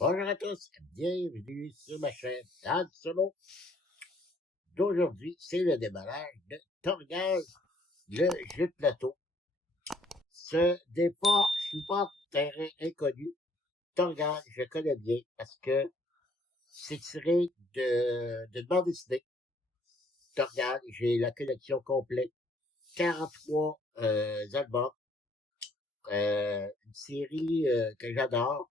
Bonjour à tous, bienvenue sur ma chaîne Dan Solo. D'aujourd'hui, c'est le démarrage de Torgal, le jeu de plateau. Ce départ, je suis pas en terrain inconnu. Torgal, je connais bien parce que c'est tiré de bande dessinée. Torgal, j'ai la collection complète, 43 albums, une série que j'adore,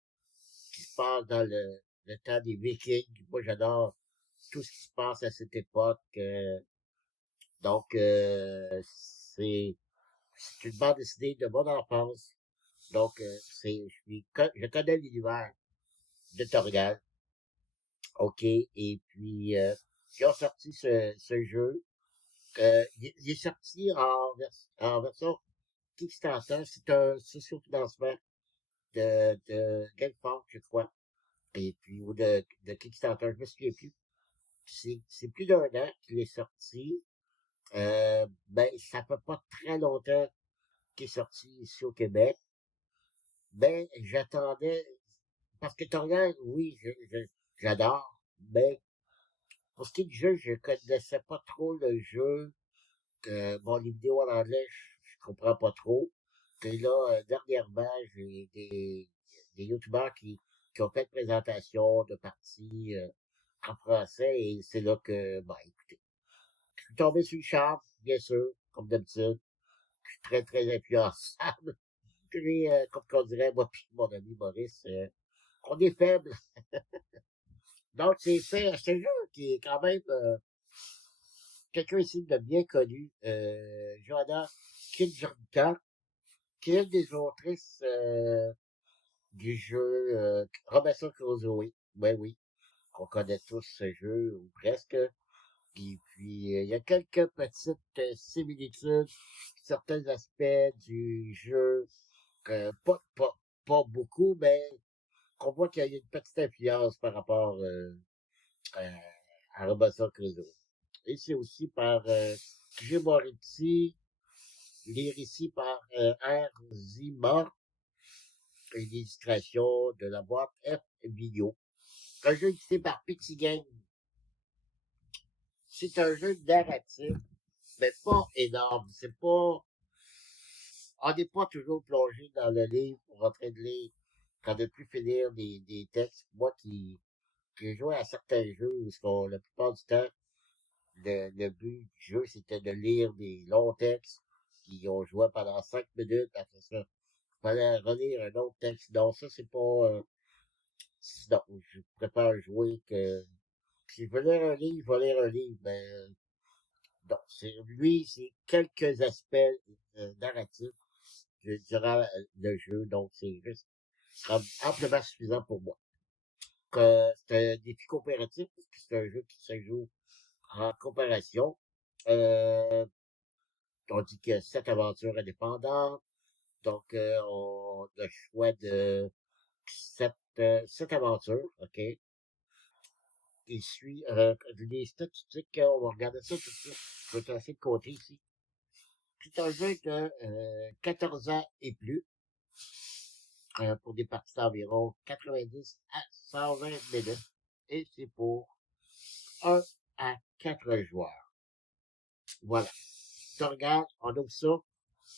qui se passe dans le temps des Vikings. Moi, j'adore tout ce qui se passe à cette époque. Donc, c'est une bande dessinée de mon enfance. Donc, je connais l'univers de Torgal. OK. Et puis, ils ont sorti ce jeu. Il est sorti en version Kickstarter. C'est un socio-financement de GameFound, je crois. Et puis, ou de Kickstarter, je me souviens plus. C'est plus d'un an qu'il est sorti. Ben, ça fait pas très longtemps qu'il est sorti ici au Québec. Ben, j'attendais, parce que Torgal, oui, j'adore, mais pour ce qui est du jeu, je connaissais pas trop le jeu. Bon, les vidéos en anglais, je comprends pas trop. Et là, dernièrement, j'ai des youtubeurs qui ont fait une présentation de parties en français et c'est là que, ben, écoutez, je suis tombé sur le charme, bien sûr, comme d'habitude. Je suis très, très influençable. Comme qu'on dirait, moi puis mon ami Maurice, on est faible. Donc, c'est un jeu qui est quand même quelqu'un ici de bien connu, Joanna Kinjurka, qui est une des autrices du jeu Robinson Crusoe. Ben oui, on connaît tous ce jeu, ou presque. Et puis, il y a quelques petites similitudes, certains aspects du jeu, pas beaucoup, mais qu'on voit qu'il y a une petite influence par rapport à, à Robinson Crusoe. Et c'est aussi par Jim Morrissey, les récits par R. Zimmer, et l'illustration de la boîte F Video. Un jeu édité par Pixie Game. C'est un jeu narratif, mais pas énorme. C'est pas, on n'est pas toujours plongé dans le livre pour en train de lire, quand de plus finir des textes. Moi qui ai joué à certains jeux où la plupart du temps, le but du jeu, c'était de lire des longs textes qui ont joué pendant 5 minutes. Après ça, il fallait relire un autre texte. Donc ça, c'est pas... non, je préfère jouer que... Si je veux lire un livre, je vais lire un livre. Mais non, lui, c'est quelques aspects narratifs durant le jeu. Donc c'est juste amplement suffisant pour moi. C'est un défi coopératif, parce que c'est un jeu qui se joue en coopération. Euh, on dit qu'il y a 7 aventures indépendantes. Donc, on a le choix de 7 aventures, OK? Il suit les statistiques, on va regarder ça tout de suite. Je vais essayer de compter ici. C'est un jeu de 14 ans et plus, pour des parties d'environ 90 à 120 minutes. Et c'est pour 1 à 4 joueurs. Voilà. Tu regardes, on ouvre ça.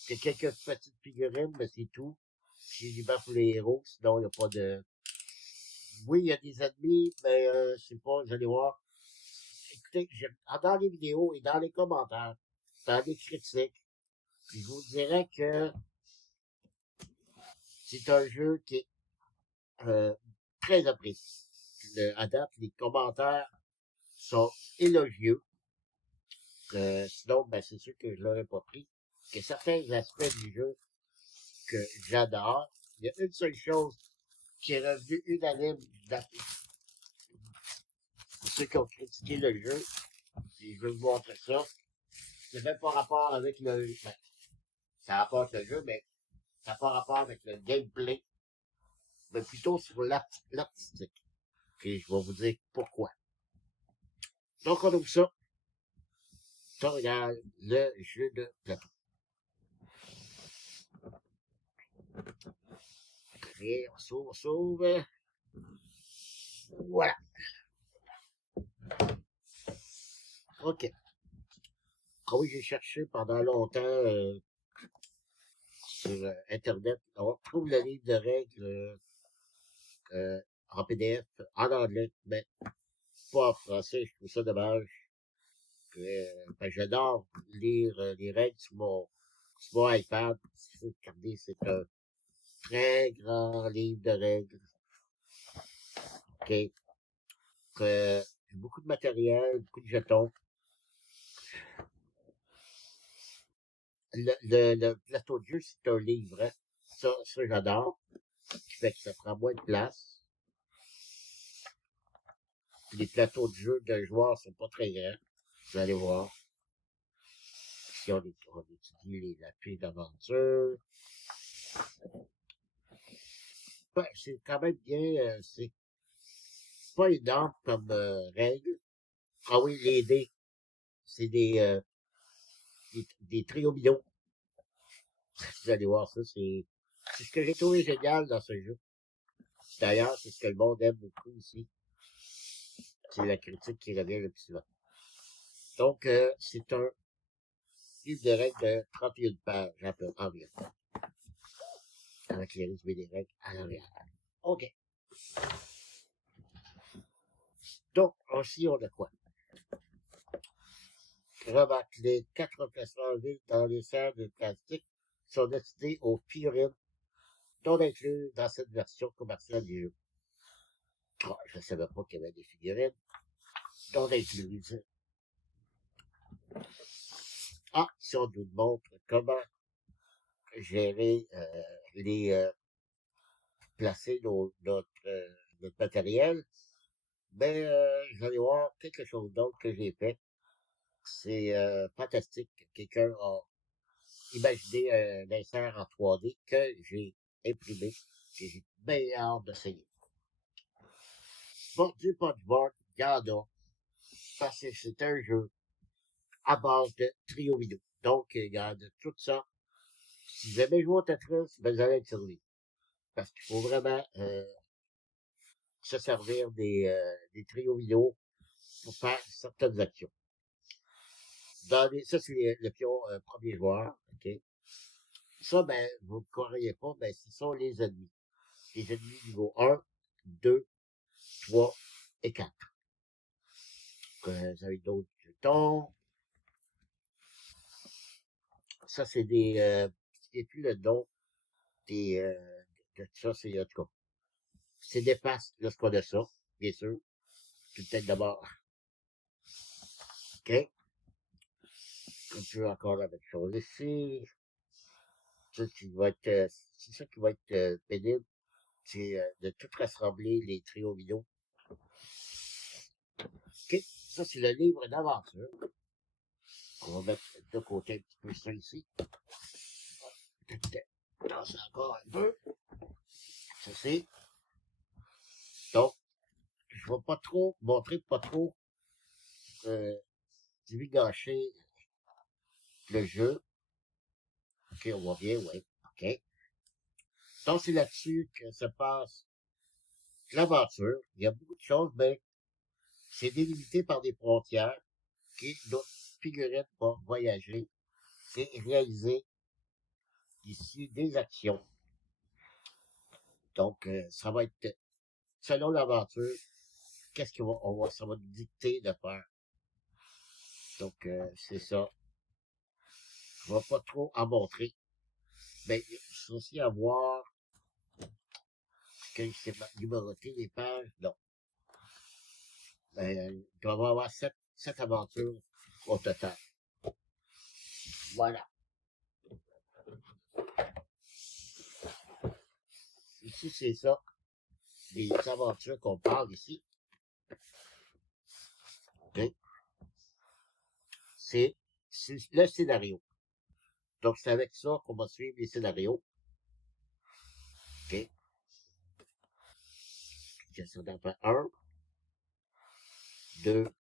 Il y a quelques petites figurines, mais c'est tout. C'est l'hiver pour les héros, sinon il n'y a pas de... Oui, il y a des ennemis, mais je sais pas, vous allez voir. Écoutez, dans les vidéos et dans les commentaires, dans les critiques, je vous dirais que c'est un jeu qui est euh, très apprécié. À date, les commentaires sont élogieux. Sinon, ben, c'est sûr que je l'aurais pas pris. Il y a certains aspects du jeu que j'adore. Il y a une seule chose qui est revenue unanime dans ceux qui ont critiqué le jeu. Et je vais vous montrer ça. C'est même pas rapport avec ben, ça rapporte le jeu, mais ça n'a pas rapport avec le gameplay, mais plutôt sur l'artistique. Et je vais vous dire pourquoi. Donc, on ouvre ça. Ça regarde le jeu de plateau. Et on s'ouvre. Voilà. OK. Ah oui, j'ai cherché pendant longtemps sur Internet. On trouve le livre de règles en PDF, en anglais, mais pas en français. Je trouve ça dommage. Ben, j'adore lire les règles sur mon iPad. Regardez, c'est un très grand livre de règles. OK. J'ai beaucoup de matériel, beaucoup de jetons. Le plateau de jeu, c'est un livre. Hein. Ça j'adore. Qui fait que ça prend moins de place. Les plateaux de jeu de joueurs sont pas très grands. Vous allez voir. Si on étudie la pluie d'aventure. Ouais, c'est quand même bien. C'est pas énorme comme règle. Ah oui, les dés. C'est des triobios. Vous allez voir ça. C'est ce que j'ai trouvé génial dans ce jeu. D'ailleurs, c'est ce que le monde aime beaucoup ici. C'est la critique qui revient le plus souvent. Donc, c'est un livre de règles de 31 pages, un peu environ. Avec les résumés des règles à l'envers. OK. Donc, aussi, on a quoi? Remarque, les 4 remplacements en ville dans les serres de plastique sont destinés aux figurines non incluses dans cette version commerciale du jeu. Oh, je ne savais pas qu'il y avait des figurines non incluses. Ah, si on nous montre comment gérer les placer notre matériel, ben vous allez voir quelque chose d'autre que j'ai fait. C'est fantastique. Quelqu'un a imaginé un insert en 3D que j'ai imprimé et j'ai bien hâte d'essayer. Bon, du punchboard, il y en a, parce que c'est un jeu à base de trio vidéo. Donc, il y a de tout ça. Si vous aimez jouer au Tetris, ben, vous allez être servi. Parce qu'il faut vraiment se servir des trios vidéo pour faire certaines actions. Ça, c'est le pion premier joueur. OK? Ça, ben, vous ne croiriez pas, ben, ce sont les ennemis. Les ennemis niveau 1, 2, 3 et 4. Vous avez d'autres jetons. Ça, c'est des... c'est plus le nom des... de ça, c'est en tout cas. C'est des passes lorsqu'on a ça, bien sûr. Peut-être d'abord. OK? On peut encore la même chose ici. Ça qui va être, c'est ça qui va être pénible. C'est de tout rassembler les trios vidéo. OK? Ça, c'est le livre d'aventure. On va mettre de côté un petit peu ça ici. Peut-être danser encore un peu. Ça, c'est. Donc, je ne vais pas trop montrer, pas trop divulgacher le jeu. OK, on voit bien, oui. OK. Donc, c'est là-dessus que se passe l'aventure. Il y a beaucoup de choses, mais c'est délimité par des frontières qui, notre figurine va voyager et réaliser ici des actions. Donc, ça va être, selon l'aventure, qu'est-ce ça va nous dicter de faire. Donc, c'est ça. Je ne vais pas trop en montrer. Mais il faut aussi avoir que c'est numéroté les pages. Non. Il doit y avoir sept aventures au total. Voilà. Ici, c'est ça. Les aventures qu'on parle ici. Okay. C'est le scénario. Donc, c'est avec ça qu'on va suivre les scénarios. OK. Question d'enfant 1, 2,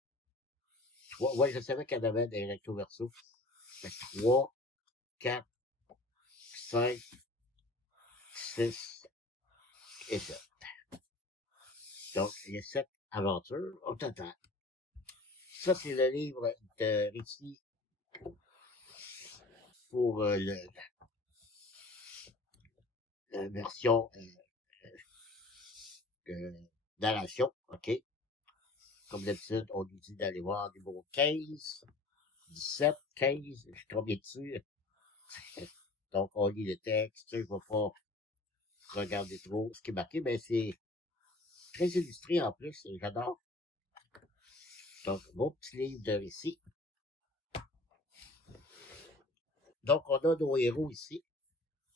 3. Ouais, je savais qu'il y en avait des recto verso. 3, 4, 5, 6 et 7. Donc, il y a 7 aventures au total. Ça, c'est le livre de récit pour la version de narration, OK? Comme d'habitude, on nous dit d'aller voir numéro 15, 17, 15, je suis tombé dessus. Donc, on lit le texte, je ne vais pas regarder trop ce qui est marqué, mais c'est très illustré en plus, et j'adore. Donc, mon petit livre de récit. Donc, on a nos héros ici,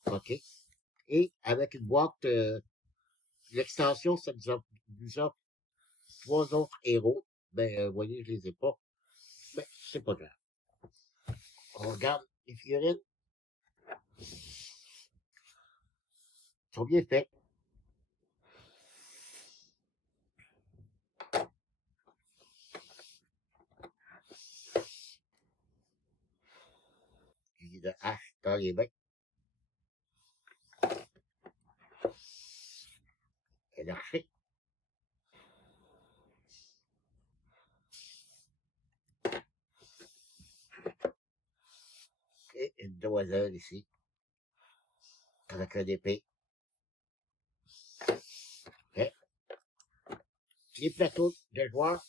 OK? Et avec une boîte, l'extension, ça nous offre 3 autres héros. Ben, vous voyez, je les ai pas. Mais c'est pas grave. On regarde les figurines, sont bien faites. Puis de hache dans les mains. Un archer. Et une demoiselle ici, avec un épée. Et les plateaux de joueurs,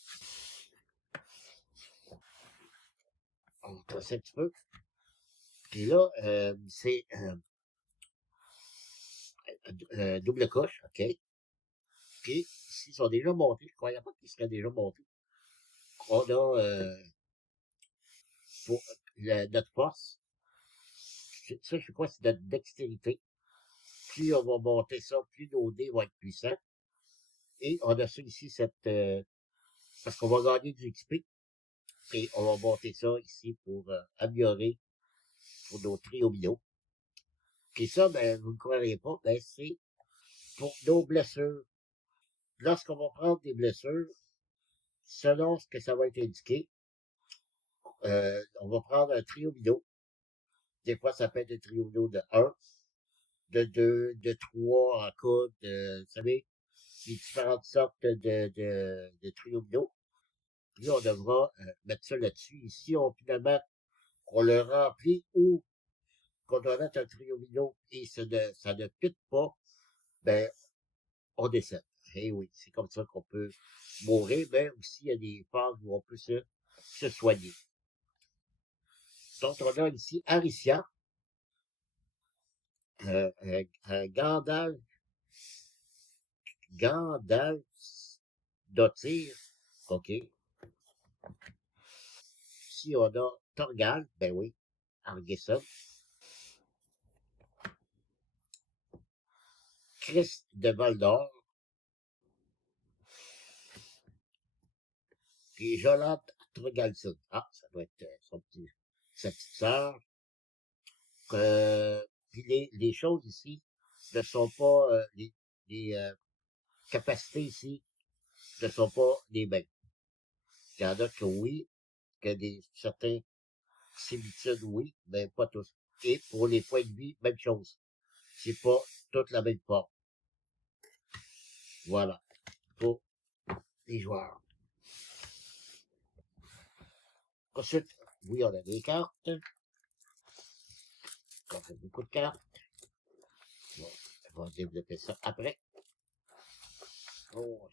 on trace un petit peu. Puis là, c'est double coche, OK? Puis, s'ils sont déjà montés, je ne croyais pas qu'ils seraient déjà montés. On a pour notre force, ça, je crois, c'est notre dextérité. Plus on va monter ça, plus nos dés vont être puissants. Et on a ça ici, parce qu'on va gagner du XP. Et on va monter ça ici pour améliorer pour nos triominos. Puis ça, ben, vous ne croirez pas, ben, c'est pour nos blessures. Lorsqu'on va prendre des blessures, selon ce que ça va être indiqué, on va prendre un triomino. Des fois, ça peut être un triomino de 1, de 2, de 3 en coude, vous savez, les différentes sortes de triominos. Puis on devra mettre ça là-dessus. Ici, finalement, on le remplit ou qu'on doit mettre un triomino et ça ne fit pas, ben, on décède. Et oui, c'est comme ça qu'on peut mourir, mais aussi il y a des phases où on peut se soigner. Donc, on a ici Aricia, un Gandalf d'Otyr, OK. Ici, on a Torgal, ben oui, Argeson, Christ de Voldor, puis Jolante Trogalson. Ah, ça doit être sa petite sœur. Puis les choses ici ne sont pas, les capacités ici ne sont pas les mêmes. Il y en a que oui, que certains similitudes, oui, mais pas tous. Et pour les points de vie, même chose. C'est pas toute la même forme. Voilà. Pour les joueurs. Ensuite, oui, on a des cartes. On fait beaucoup de cartes. Bon, on va développer ça après. Oh,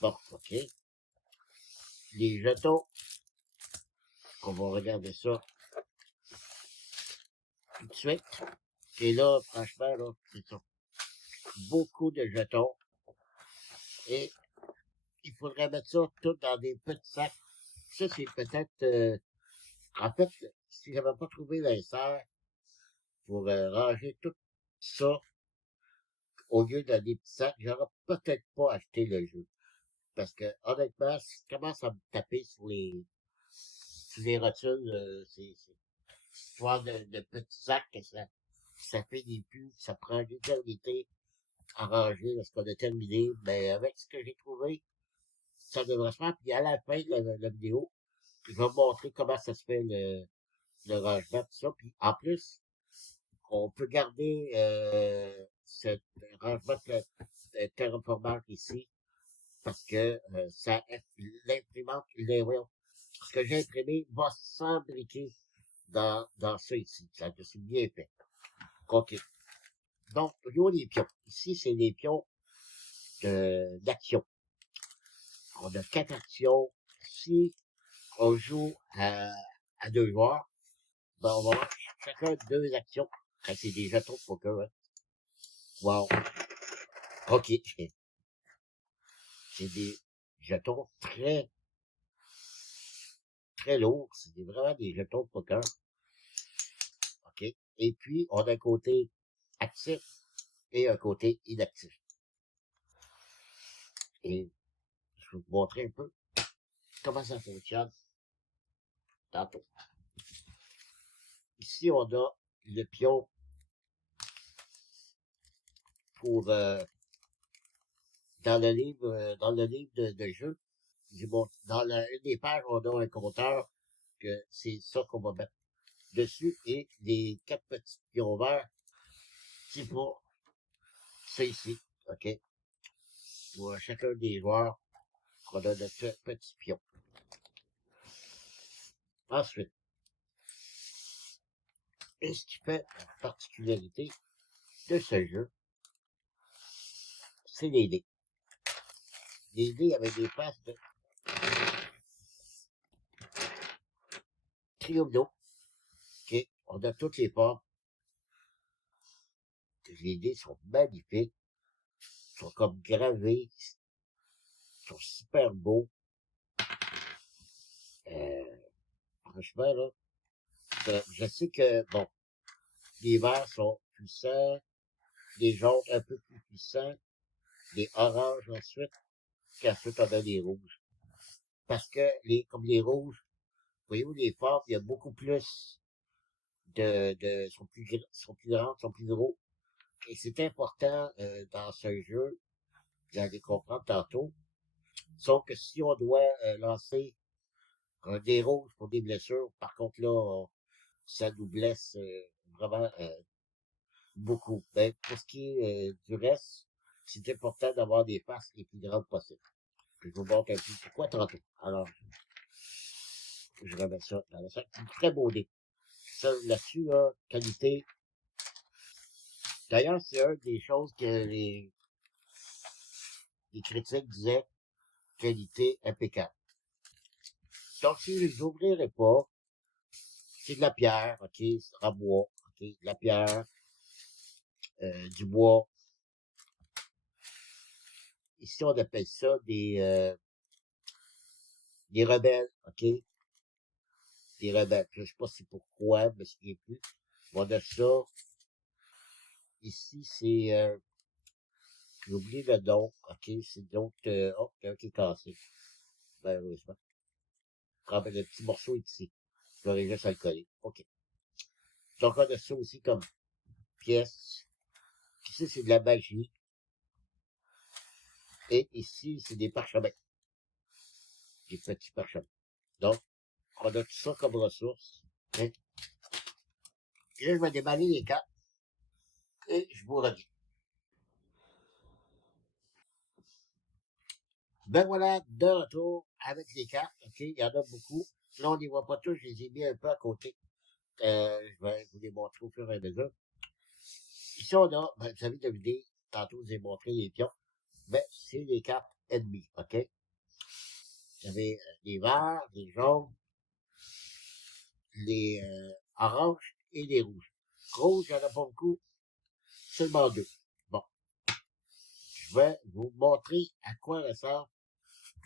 bon, OK. Les jetons. On va regarder ça tout de suite. Et là, franchement, là, c'est ça. Beaucoup de jetons. Et il faudrait mettre ça tout dans des petits sacs. Ça, c'est peut-être... en fait, si j'avais pas trouvé l'insert pour ranger tout ça au lieu dans des petits sacs, j'aurais peut-être pas acheté le jeu. Parce que, honnêtement, ça commence à me taper sur les rotules, c'est histoire de petits sacs que ça fait des pubs, ça prend une éternité à ranger lorsqu'on a terminé. Mais avec ce que j'ai trouvé, ça devrait se faire. Puis à la fin de la vidéo, je vais vous montrer comment ça se fait le rangement, tout ça. Puis en plus, on peut garder ce rangement terraformage ici parce que ça l'imprimante, ce que j'ai imprimé va s'embriquer dans ça ici. Ça, c'est bien fait. OK. Donc, au niveau des pions. Ici, c'est des pions d'action. On a 4 actions. Si on joue à 2 joueurs, ben, on va avoir chacun 2 actions. C'est des jetons de poker, hein. Wow. OK. C'est des jetons très lourds. C'est vraiment des jetons de poker. OK. Et puis, on a un côté actif et un côté inactif. Et je vais vous montrer un peu comment ça fonctionne tantôt. Ici, on a le pion pour dans le livre de jeu. Dans une des pages, on a un compteur que c'est ça qu'on va mettre dessus et les 4 petits pions verts, c'est pour ça ici, OK? Pour chacun des joueurs, on a notre petit pion. Ensuite, et ce qui fait la particularité de ce jeu, c'est les dés. Les dés avec des faces de triomino. OK? On a toutes les formes. Les dés sont magnifiques. Sont comme gravés. Sont super beaux. Franchement, là, je sais que, bon, les verts sont puissants, les jaunes un peu plus puissants, les oranges ensuite, puis ensuite on a les rouges. Parce que, comme les rouges, voyez-vous, les formes, il y a beaucoup plus sont plus grands, sont plus gros. Et c'est important dans ce jeu, vous allez comprendre tantôt. Sauf que si on doit lancer des rouges pour des blessures, par contre là, ça nous blesse vraiment beaucoup. Ben, pour ce qui est du reste, c'est important d'avoir des faces les plus grandes possibles. Je vous montre un peu pourquoi tantôt. Alors, je remets ça dans le sac. Très beau dé. Ça, là-dessus, là, qualité. D'ailleurs, c'est une des choses que les critiques disaient, qualité impeccable. Donc, si je les ouvrirai pas, c'est de la pierre, ok, c'est en bois, ok, de la pierre, du bois. Ici, on appelle ça des rebelles, ok, des rebelles. Je sais pas si pourquoi, je me souviens plus. On a ça. Ici, c'est, j'ai oublié le nom, ok, c'est donc, oh, il y a un qui est cassé. Ben, heureusement. Ah, ben, le petit morceau est ici. J'aurais juste à le coller. OK. Donc, on a ça aussi comme pièce. Ici, c'est de la magie. Et ici, c'est des parchemins. Des petits parchemins. Donc, on a tout ça comme ressource. Hein. Et là, je vais déballer les cartes. Et je vous reviens. Ben voilà, de retour avec les cartes. OK, il y en a beaucoup. Là, on ne les voit pas tous. Je les ai mis un peu à côté. Je vais vous les montrer au fur et à mesure. Ici, on a, ben, vous avez deviné, tantôt, je vous ai montré les pions. Ben, c'est les cartes ennemies. OK? Vous avez les verts, les jaunes, les oranges et les rouges. Rouge, il n'y en a pas beaucoup, seulement 2. Bon, je vais vous montrer à quoi ressemblent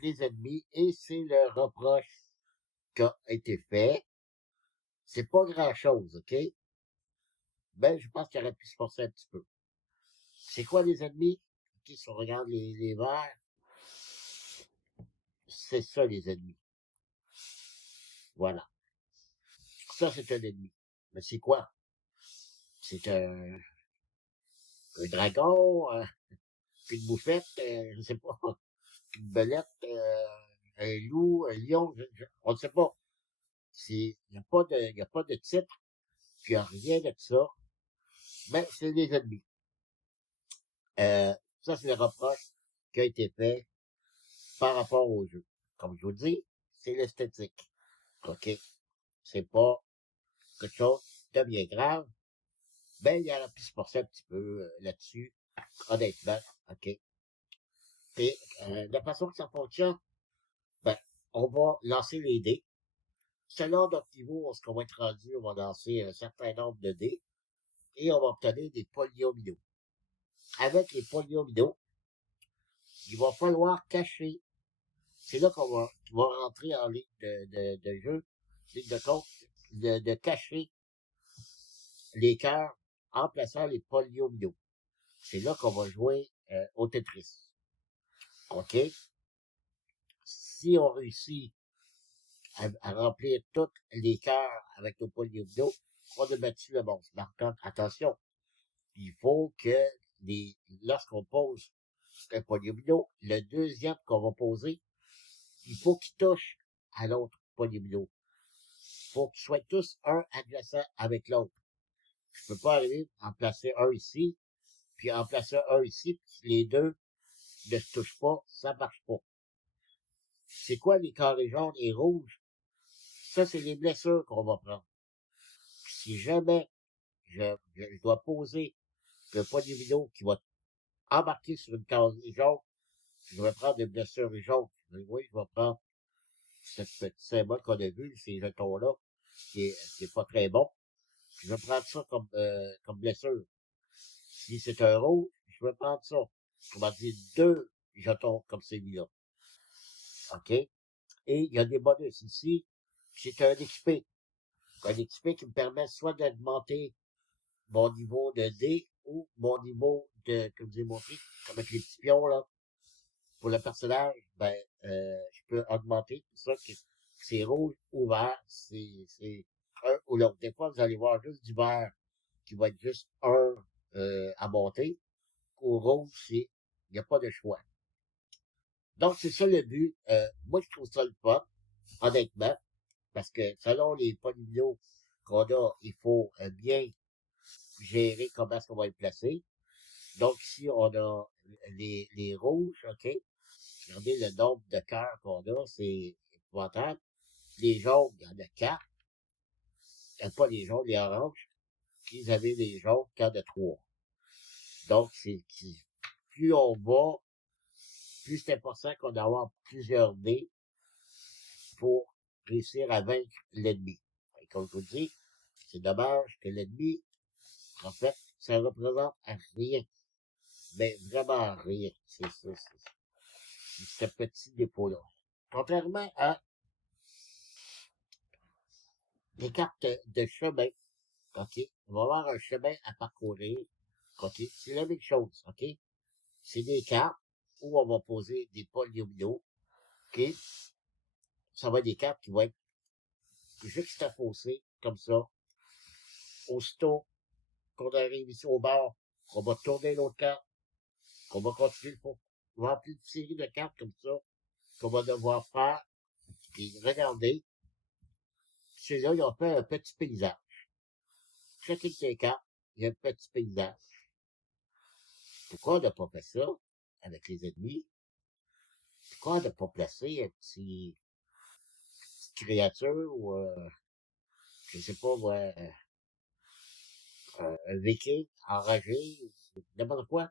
les ennemis et c'est le reproche qui a été fait. C'est pas grand-chose, OK? Ben, je pense qu'il aurait pu se forcer un petit peu. C'est quoi les ennemis? OK, si on regarde les verts, c'est ça les ennemis. Voilà. Ça, c'est un ennemi. Mais c'est quoi? C'est un dragon, une bouffette, je sais pas, une belette, un loup, un lion, on ne sait pas. Il n'y a pas de titre, puis il n'y a rien de ça. Mais c'est des ennemis. Ça, c'est le reproche qui a été fait par rapport au jeu. Comme je vous dis, c'est l'esthétique. OK? C'est pas quelque chose de bien grave. Ben, il y a pu se forcer un petit peu là-dessus, honnêtement. OK? Et la façon que ça fonctionne, ben, on va lancer les dés. Selon notre niveau, ce qu'on va être rendu, on va lancer un certain nombre de dés et on va obtenir des polyomino. Avec les polyomino, il va falloir cacher. C'est là qu'on va rentrer en ligne de jeu, ligne de compte, de cacher les cœurs en plaçant les polyomino. C'est là qu'on va jouer au Tetris. OK? Si on réussit à remplir tous les cœurs avec nos polyomino, on a battu le monstre. Par contre, attention, il faut que lorsqu'on pose un polyomino, le deuxième qu'on va poser, il faut qu'il touche à l'autre polyomino. Il faut qu'ils soient tous un adjacent avec l'autre. Je peux pas arriver à en placer un ici, puis en placer un ici, puis les deux ne se touchent pas, ça marche pas. C'est quoi les carrés jaunes et rouges? Ça, c'est les blessures qu'on va prendre. Si jamais je dois poser le polyomino qui va embarquer sur une case jaune, je vais prendre des blessures jaunes. Oui, je vais prendre ce petit symbole qu'on a vu, ces jetons-là, qui est pas très bon. Je vais prendre ça comme blessure. Si c'est un rouge, je vais prendre ça. On va dire 2 jetons comme celui-là. OK? Et il y a des bonus ici. C'est un XP. Un XP qui me permet soit d'augmenter mon niveau de D ou mon niveau de, comme je vous ai montré, comme avec les petits pions, là. Pour le personnage, ben, je peux augmenter tout ça, que c'est rouge ou vert, c'est un ou l'autre. Des fois, vous allez voir juste du vert qui va être juste un à monter. Au rouge, il n'y a pas de choix. Donc, c'est ça le but. Moi, je trouve ça le fun, honnêtement, parce que selon les polynomiaux qu'on a, il faut bien gérer comment est-ce qu'on va le placer. Donc, ici, on a les rouges, OK? Regardez le nombre de cœurs qu'on a, c'est épouvantable. Les jaunes, il y en a 4. Pas les jaunes, les oranges. Puis vous avez les jaunes, qu'il y en a 3. Donc, plus on va, plus c'est important qu'on doit avoir plusieurs dés pour réussir à vaincre l'ennemi. Et comme je vous dis, c'est dommage que l'ennemi, en fait, ça représente rien. Mais vraiment rien. C'est ce petit dépôt-là. Contrairement à les cartes de chemin, OK? On va avoir un chemin à parcourir. OK? C'est la même chose. OK? C'est des cartes où on va poser des polyomino. OK? Ça va être des cartes qui vont être juxtaposées comme ça. Aussitôt qu'on arrive ici au bord, on va tourner l'autre carte, qu'on va continuer pour remplir une série de cartes comme ça, qu'on va devoir faire. Puis regardez, ceux-là, ils ont fait un petit paysage. Chacune des cartes, il y a un petit paysage. Pourquoi on n'a pas fait ça avec les ennemis? Pourquoi on n'a pas placé un petite créature ou, je sais pas, moi, un viking enragé, n'importe quoi?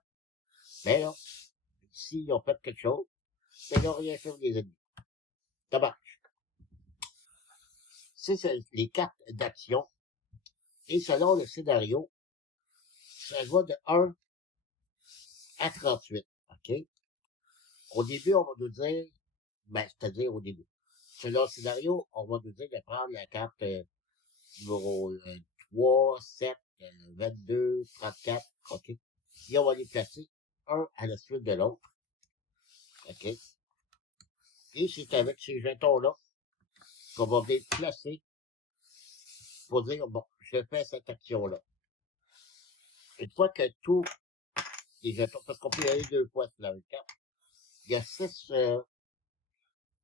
Mais non, s'ils ont fait quelque chose, mais ils n'ont rien fait pour les ennemis. Dommage. C'est les cartes d'action. Et selon le scénario, ça va de 1 à 38. OK? Au début, on va nous dire, ben, c'est-à-dire au début. Selon le scénario, on va nous dire de prendre la carte numéro 3, 7, 22, 34. OK? Et on va les placer un à la suite de l'autre. OK? Et c'est avec ces jetons-là qu'on va venir placer pour dire, bon, je fais cette action-là. Une fois que tous les jetons, parce qu'on peut y aller 2 fois sur la même carte, il y a 6,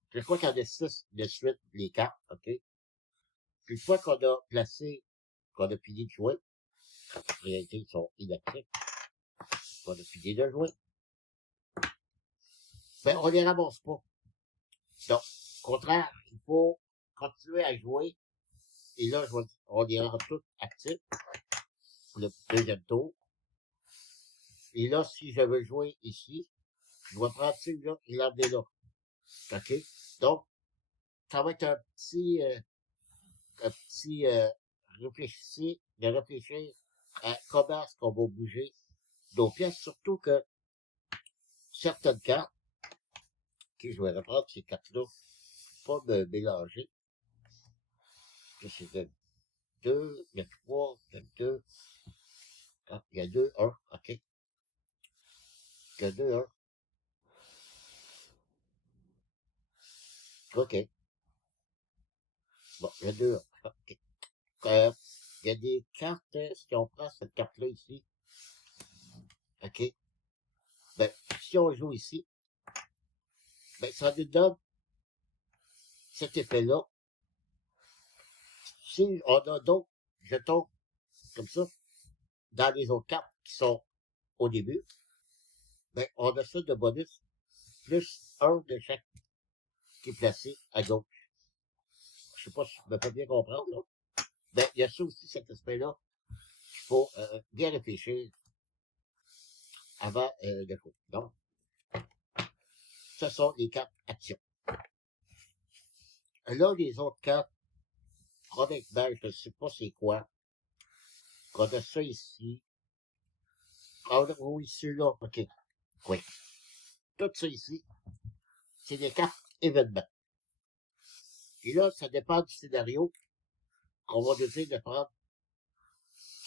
je crois qu'il y en a 6 de suite, les cartes, OK? Puis une fois qu'on a placé, qu'on a fini de jouer, en réalité, ils sont inactifs, qu'on a fini de jouer, ben, on les ramasse pas. Donc, au contraire, il faut continuer à jouer. Et là, on les rend tous actifs pour le deuxième tour. Et là, si je veux jouer ici, je vais prendre celui-là et l'emmener là. OK? Donc, ça va être un petit de réfléchir à comment est-ce qu'on va bouger nos pièces, surtout que certaines cartes, que je vais reprendre ces cartes-là, pas me mélanger. Je sais, il y a 2, il y a 3, il y a 2, ah, il y a 2, 1, OK. Il y a 2, 1, OK. Bon, il y a 2, 1, OK. Il y a des cartes, si on prend cette carte-là ici, OK, ben, si on joue ici, ben, ça nous donne cet effet-là. Si on a d'autres jetons comme ça, dans les autres cartes qui sont au début, ben, on a ça de bonus, plus un de chaque qui est placé à gauche. Je sais pas si je me fais bien comprendre, là. Ben, il y a ça aussi, cet aspect-là, qu'il faut bien réfléchir avant de jouer. Donc, ce sont les cartes actions. Là, les autres cartes, honnêtement, je ne sais pas c'est quoi. On a ça ici. Ah, oui, celui-là, OK. Oui. Tout ça ici, c'est des cartes événements. Et là, ça dépend du scénario. On va décider de prendre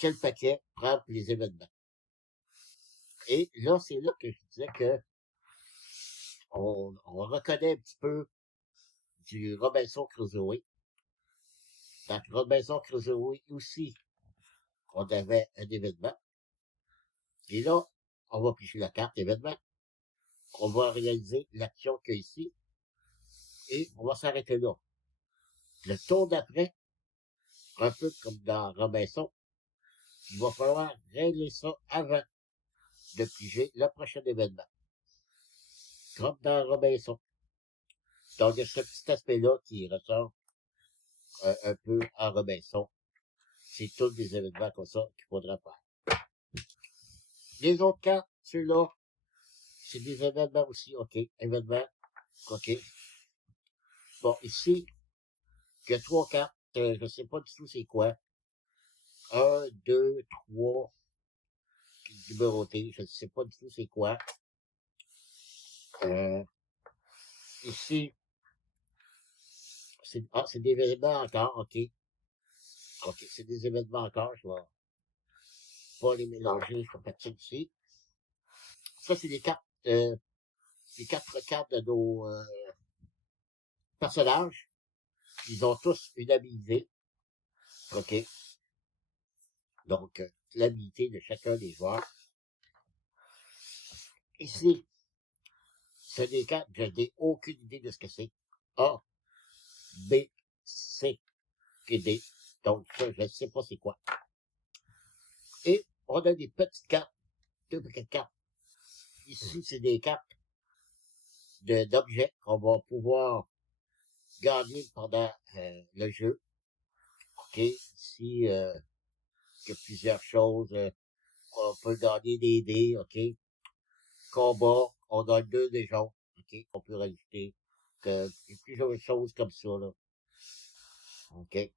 quel paquet prendre pour les événements. Et là, c'est là que je disais que on reconnaît un petit peu du Robinson Crusoe. Dans Robinson Crusoe aussi, on avait un événement. Et là, on va piger la carte événement. On va réaliser l'action qu'il y a ici. Et on va s'arrêter là. Le tour d'après, un peu comme dans Robinson, il va falloir régler ça avant de piger le prochain événement. Comme dans Robinson. Donc, il y a ce petit aspect-là qui ressort un peu en Robinson. C'est tous des événements comme ça qu'il faudra faire. Les autres cartes, ceux-là, c'est des événements aussi, OK. Événements, OK. Bon, ici, il y a 3 cartes, je sais pas du tout c'est quoi. 1, 2, 3, numéroté, je ne sais pas du tout c'est quoi. Euh, ici, c'est des événements encore, OK. OK, c'est des événements encore, je vais pas les mélanger, je vais mettre ça ici. Ça, c'est les 4 cartes de nos personnages. Ils ont tous une habilité, OK. Donc, l'habilité de chacun des joueurs. Ici, c'est des cartes, je n'ai aucune idée de ce que c'est. A, B, C et D. Donc, ça, je ne sais pas c'est quoi. Et on a des petites cartes, 2 petites cartes. Ici, c'est des cartes d'objets qu'on va pouvoir gagner pendant le jeu. OK, ici, il y a plusieurs choses. On peut gagner des dés, OK. Combat, on gagne 2 légions, OK, qu'on peut rajouter. Il y a plusieurs choses comme ça, là. OK.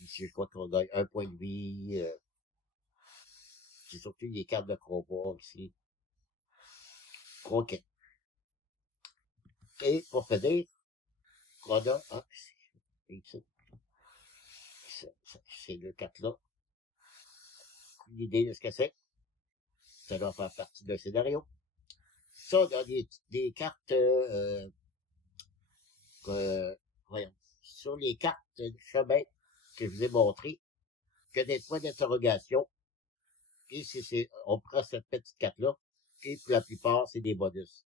Ici, je crois qu'on gagne 1 point de vie. C'est surtout les cartes de combat ici. OK. Et pour finir, on a, ah, ces 2 cartes-là. L'idée de ce que c'est, ça doit faire partie d'un scénario. Ça, on a des cartes, voyons, sur les cartes de chemin que je vous ai montrées, que des points d'interrogation. Et on prend cette petite carte-là, et pour la plupart, c'est des bonus.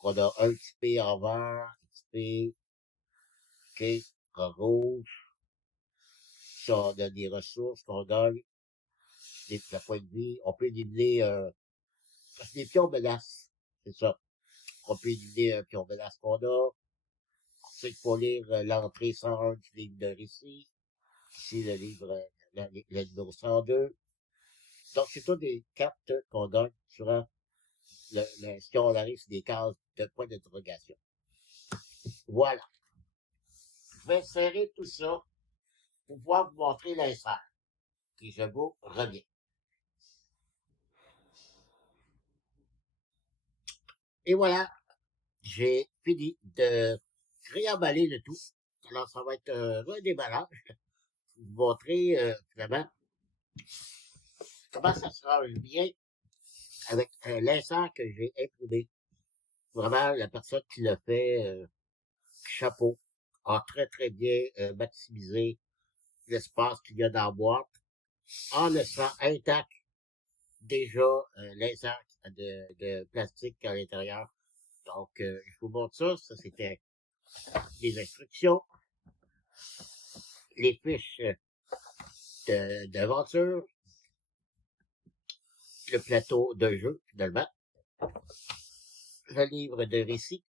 On a un petit P en vert, un petit P, OK, en rouge. Ça, on a des ressources qu'on gagne, des points de vie. On peut éliminer Parce que les pions menacent. C'est ça. On peut éliminer un pion menace qu'on a. C'est qu'il faut lire l'entrée 101 du livre de récit. Ici, le livre, le numéro 102. Donc, c'est toutes des cartes qu'on gagne sur si on arrive sur des cases de points d'interrogation. Voilà. Je vais serrer tout ça pour pouvoir vous montrer l'insert. Puis je vous reviens. Et voilà, j'ai fini de réemballer le tout. Alors, ça va être un redéballage pour vous montrer finalement comment ça se range bien avec l'insert que j'ai imprimé. Vraiment, la personne qui l'a fait, chapeau, a très très bien maximisé l'espace qu'il y a dans la boîte en laissant intact déjà l'insert de plastique à l'intérieur. Donc, je vous montre ça. Ça, c'était les instructions, les fiches d'aventure, le plateau de jeu, finalement, le livre de récit.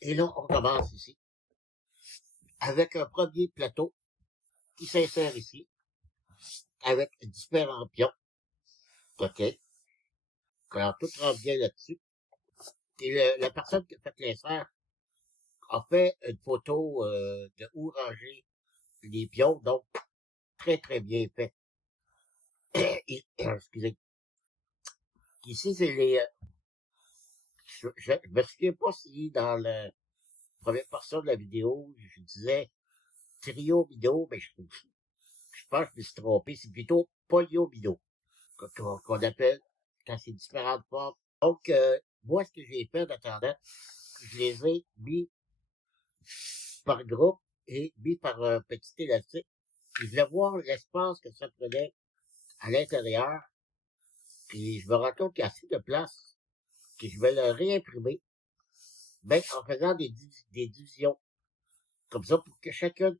Et là, on commence ici avec un premier plateau qui s'insère ici, avec différents pions. OK. Alors, tout rentre bien là-dessus. Et la personne qui a fait l'insert a fait une photo de où ranger les pions, donc très, très bien fait. Et, excusez. Ici, c'est les... je me souviens pas si dans la première portion de la vidéo, je disais trio vidéo, mais je pense que je me suis trompé. C'est plutôt polio-bido qu'on appelle quand c'est différentes formes. Donc, moi, ce que j'ai fait en attendant, je les ai mis par groupe et mis par un petit élastique. Puis je voulais voir l'espace que ça prenait à l'intérieur. Puis je me rends compte qu'il y a assez de place que je vais le réimprimer, mais en faisant des divisions. Comme ça, pour que chacune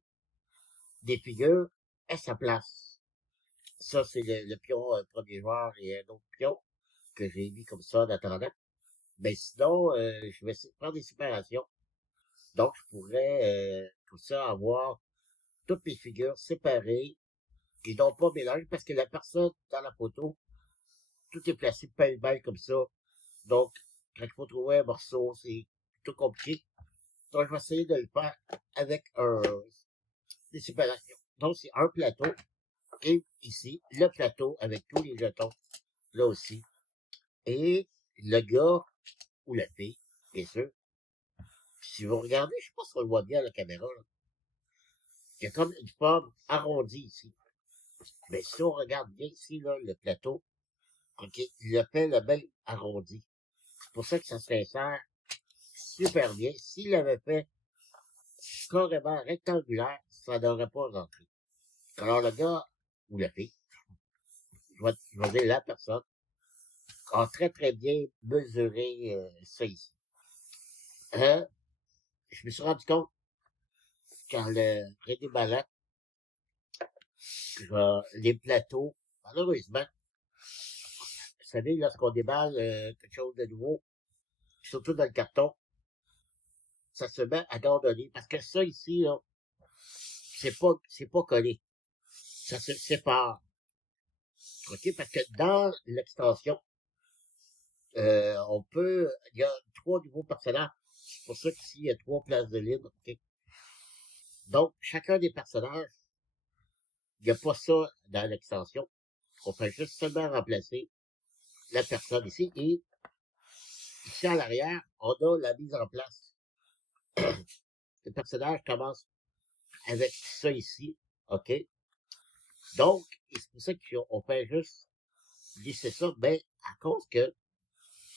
des figures ait sa place. Ça, c'est le pion premier joueur et un autre pion que j'ai mis comme ça en attendant. Mais sinon, je vais prendre des séparations. Donc, je pourrais, comme ça, avoir toutes mes figures séparées et non pas mélanger parce que la personne dans la photo, tout est placé pêle-mêle comme ça. Donc, quand il faut trouver un morceau, c'est plutôt compliqué. Donc, je vais essayer de le faire avec des séparations. Donc, c'est un plateau. Et ici, le plateau avec tous les jetons. Là aussi. Et le gars ou la fille, bien sûr. Si vous regardez, je sais pas si on le voit bien à la caméra, là. Il y a comme une forme arrondie ici. Mais si on regarde bien ici, là, le plateau, OK, il a fait le même arrondi. C'est pour ça que ça s'insère super bien. S'il l'avait fait carrément rectangulaire, ça n'aurait pas rentré. Alors le gars, ou la fille, je vais dire la personne, a très très bien mesuré ça ici. Euh, je me suis rendu compte quand le redéballant, les plateaux, malheureusement, vous savez, lorsqu'on déballe quelque chose de nouveau, surtout dans le carton, ça se met à gordonner. Parce que ça ici, là, c'est pas collé. Ça se sépare. OK? Parce que dans l'extension, il y a 3 nouveaux personnages. C'est pour ça qu'ici, il y a 3 places de libre. OK? Donc, chacun des personnages, il n'y a pas ça dans l'extension. On fait juste seulement remplacer la personne ici. Et ici, à l'arrière, on a la mise en place. Le personnage commence avec ça ici. OK? Donc, c'est pour ça qu'on fait juste lisser ça. Mais à cause que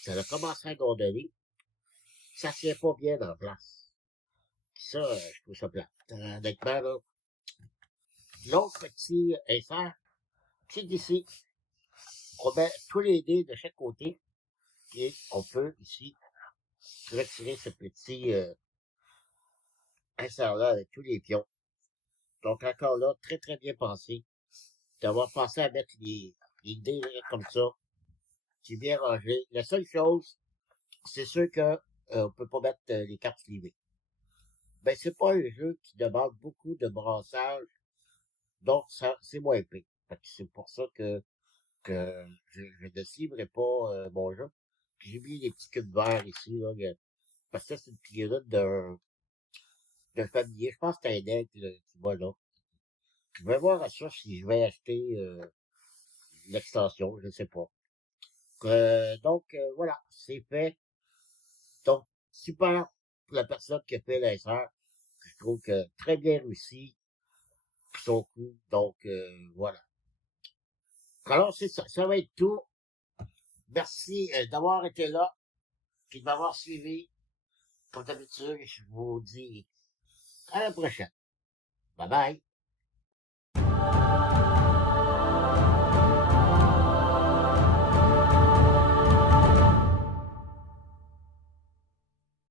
ça a commencé à gondonner, ça ne tient pas bien en place. Ça, je trouve ça plate. Honnêtement, là. L'autre petit insert, c'est d'ici. On met tous les dés de chaque côté. Et on peut, ici, retirer ce petit insert-là avec tous les pions. Donc, encore là, très, très bien pensé. D'avoir pensé à mettre les dés comme ça. c'est bien rangé. La seule chose, c'est sûr que on peut pas mettre les cartes slivées. Ben, c'est pas un jeu qui demande beaucoup de brassage, donc ça, c'est moins épais. Fait que c'est pour ça que je ne slibrerai pas mon jeu. Puis j'ai mis des petits cubes verts ici, là, parce que ça, c'est une figurine d'un familier. Je pense que c'est un aigle qui va là. Je vais voir à ça si je vais acheter l'extension, je sais pas. Donc, voilà, c'est fait. Donc, super pour la personne qui a fait l'insert. Je trouve que très bien réussi son coup. Donc, voilà. Alors, c'est ça. Ça va être tout. Merci d'avoir été là et de m'avoir suivi. Comme d'habitude, je vous dis à la prochaine. Bye bye.